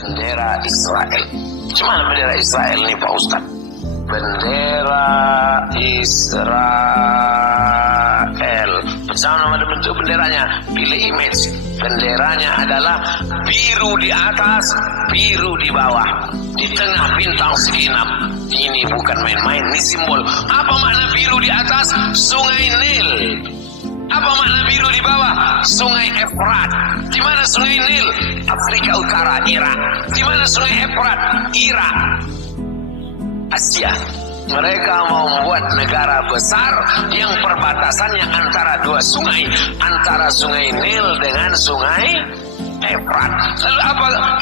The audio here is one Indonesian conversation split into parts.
bendera Israel. Cuman bendera Israel nih Pak Ustaz? Bendera Israel. Bersama nama bentuk benderanya, pilih image. Benderanya adalah biru di atas, biru di bawah, di tengah bintang segi 6. Ini bukan main-main, ini simbol. Apa makna biru di atas? Sungai Nil. Apa makna biru di bawah? Sungai Efrat. Di mana Sungai Nil? Afrika Utara, Irak. Di mana Sungai Efrat? Irak. Asia. Mereka mau membuat negara besar yang perbatasannya antara dua sungai, antara Sungai Nil dengan Sungai Efrat. Lalu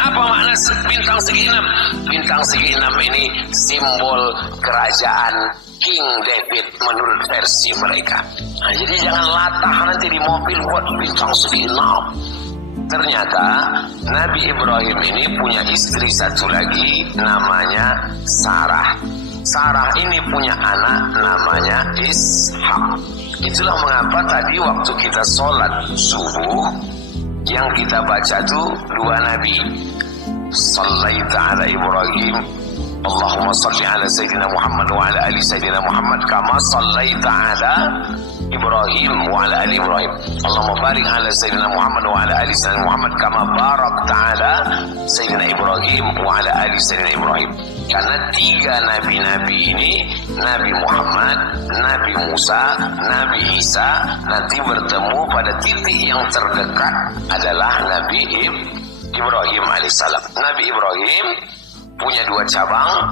apa makna bintang segi 6? Bintang segi 6 ini simbol kerajaan King David menurut versi mereka. Nah, jadi jangan latah nanti di mobil buat bintang segi 6. Ternyata Nabi Ibrahim ini punya istri satu lagi namanya Sarah. Sarah ini punya anak namanya Ishak. Itulah mengapa tadi waktu kita sholat subuh yang kita baca tuh dua nabi. Sallaita ala Ibrahim, Allahumma salli ala Sayyidina Muhammad wa ala ali Sayyidina Muhammad kama sallaita ala Ibrahim wa ala ali Ibrahim. Allahumma barik ala Sayyidina Muhammad wa ala ali Sayyidina Muhammad kama barakta ala Sayyidina Ibrahim wa ala ali Sayyidina Ibrahim. Karena tiga nabi-nabi ini, Nabi Muhammad, Nabi Musa, Nabi Isa, nanti bertemu pada titik yang terdekat adalah Nabi Ibrahim alaihissalam. Nabi Ibrahim punya dua cabang.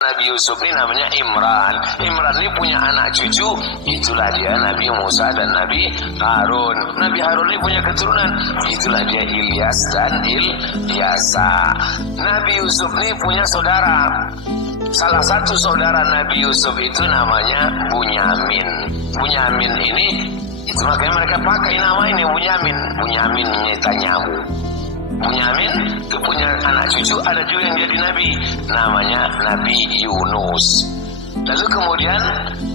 Nabi Yusuf ini namanya Imran. Imran ini punya anak cucu, itulah dia Nabi Musa dan Nabi Harun. Nabi Harun ini punya keturunan, itulah dia Ilyas dan Ilyasa. Nabi Yusuf ini punya saudara. Salah satu saudara Nabi Yusuf itu namanya Bunyamin. Bunyamin ini, itu makanya mereka pakai nama ini Bunyamin. Bunyamin Netanyahu. Bunyamin itu punya anak cucu, ada juga yang jadi nabi, namanya Nabi Yunus. Lalu kemudian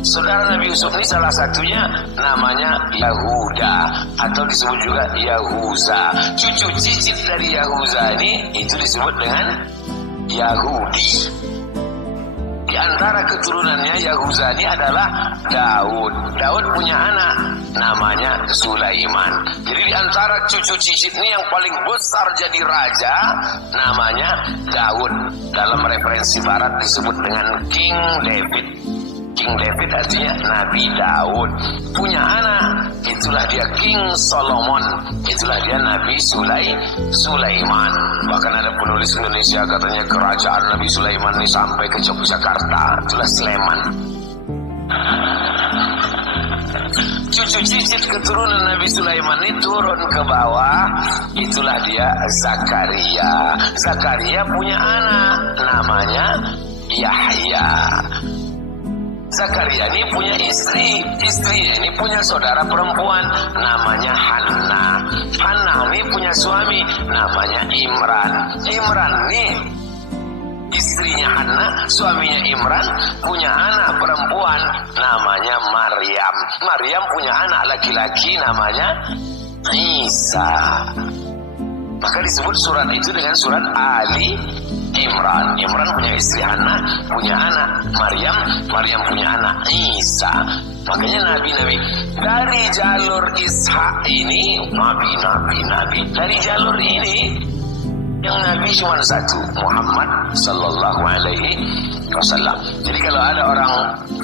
saudara Nabi Yusuf ini salah satunya namanya Yahuda atau disebut juga Yahuza. Cucu cicit dari Yahuza ini itu disebut dengan Yahudi. Di antara keturunannya Yahuza ini adalah Daud. Daud punya anak namanya Sulaiman. Jadi di antara cucu cicit ini yang paling besar jadi raja namanya Daud. Dalam referensi barat disebut dengan King David. King David artinya Nabi Daud. Punya anak, itulah dia King Solomon. Itulah dia Nabi Sulaiman. Bahkan ada penulis Indonesia katanya kerajaan Nabi Sulaiman ini sampai ke Yogyakarta. Itulah Sleman. Cucu cucu cicit keturunan Nabi Sulaiman ini turun ke bawah. Itulah dia Zakaria. Zakaria punya anak namanya Yahya. Zakaria ini punya istri. Istrinya ini punya saudara perempuan namanya Hannah. Hannah ini punya suami namanya Imran. Imran ini istrinya Hannah, suaminya Imran, punya anak perempuan namanya Maryam. Maryam punya anak laki-laki namanya Isa. Maka disebut surat itu dengan surat Ali Imran. Imran punya istri Hannah, punya anak Maryam, Maryam punya anak Isa. Makanya nabi-nabi dari jalur Ishak ini, nabi. Dari jalur ini yang nabi cuma satu, Muhammad sallallahu alaihi wasallam. Jadi kalau ada orang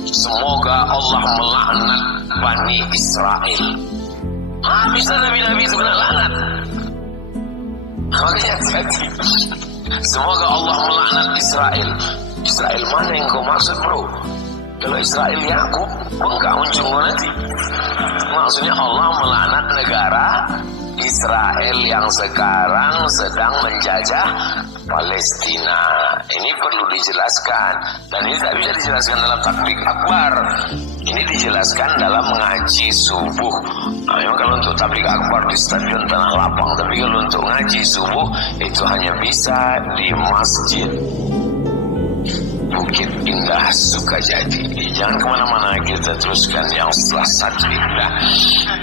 semoga Allah melaknat Bani Israel, bisa nabi-nabi itu kena laknat. Makanya hati-hati. Semoga Allah melaknat Israel. Israel mana yang kau maksud, bro? Kalau Israel Yakub, enggak ujung nanti. Maksudnya Allah melaknat negara Israel yang sekarang sedang menjajah Palestina. Ini perlu dijelaskan. Dan ini tak bisa dijelaskan dalam takbir akbar. Ini dijelaskan dalam mengaji subuh. Nah, memang kalau untuk tablik akbar di stadion Tanah Lapang, tapi kalau untuk ngaji subuh itu hanya bisa di masjid Bukit Indah Sukajadi. Jangan kemana-mana, kita teruskan yang setelah satu ini.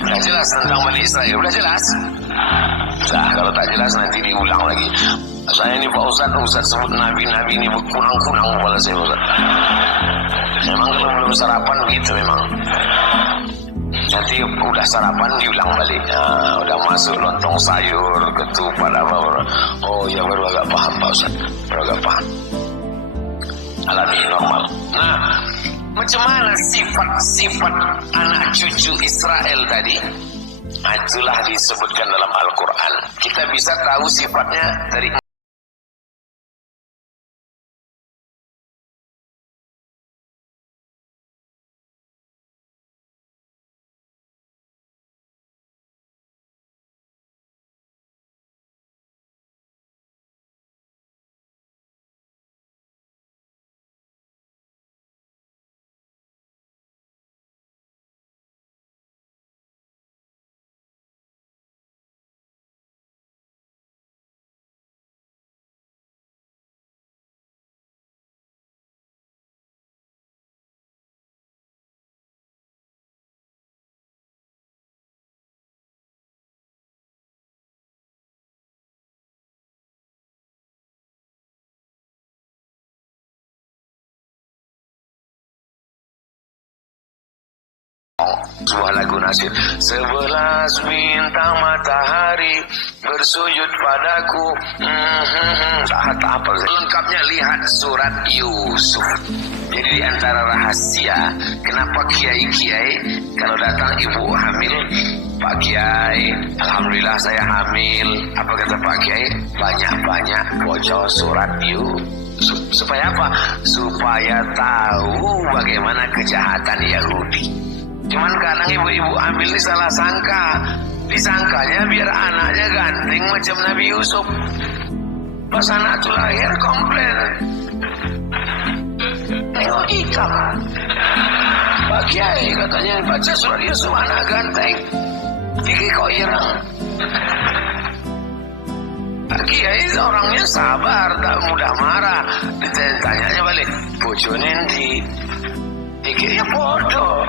Udah jelas tentang Bani Israel? Udah jelas? Nah, kalau tak jelas nanti diulang lagi. Saya ini Pak Ustadz sebut nabi-nabi ini kurang-kurang kepala saya, Ustadz. Memang kalau belum sarapan begitu memang. Nanti udah sarapan diulang balik. Nah, udah masuk lontong sayur, ketupat apa. Oh ya, baru agak paham Pak Ustadz. Baru agak paham. Alami normal. Nah, macam mana sifat-sifat anak cucu Israel tadi? Itulah disebutkan dalam Al-Quran. Kita bisa tahu sifatnya dari sebuah lagu Nasir. 11 bintang matahari bersujud padaku. Tak apa. Lengkapnya lihat surat Yusuf. Jadi di antara rahasia kenapa kiai-kiai kalau datang ibu hamil, Pak Kiai, alhamdulillah saya hamil. Apa kata Pak Kiai? Banyak-banyak bocor surat Yusuf. Supaya apa? Supaya tahu bagaimana kejahatan Yahudi. Cuman kadang ibu-ibu hamil ini salah sangka. Disangkanya biar anaknya ganteng macam Nabi Yusuf. Pas anak itu lahir komplain. Tengok ikan. Pak Kiai katanya baca surat Yusuf anak ganteng. Ini kok irang. Pak Kiai orangnya sabar, tak mudah marah. Ditanya balik, bojo nanti. Dikirnya bodoh.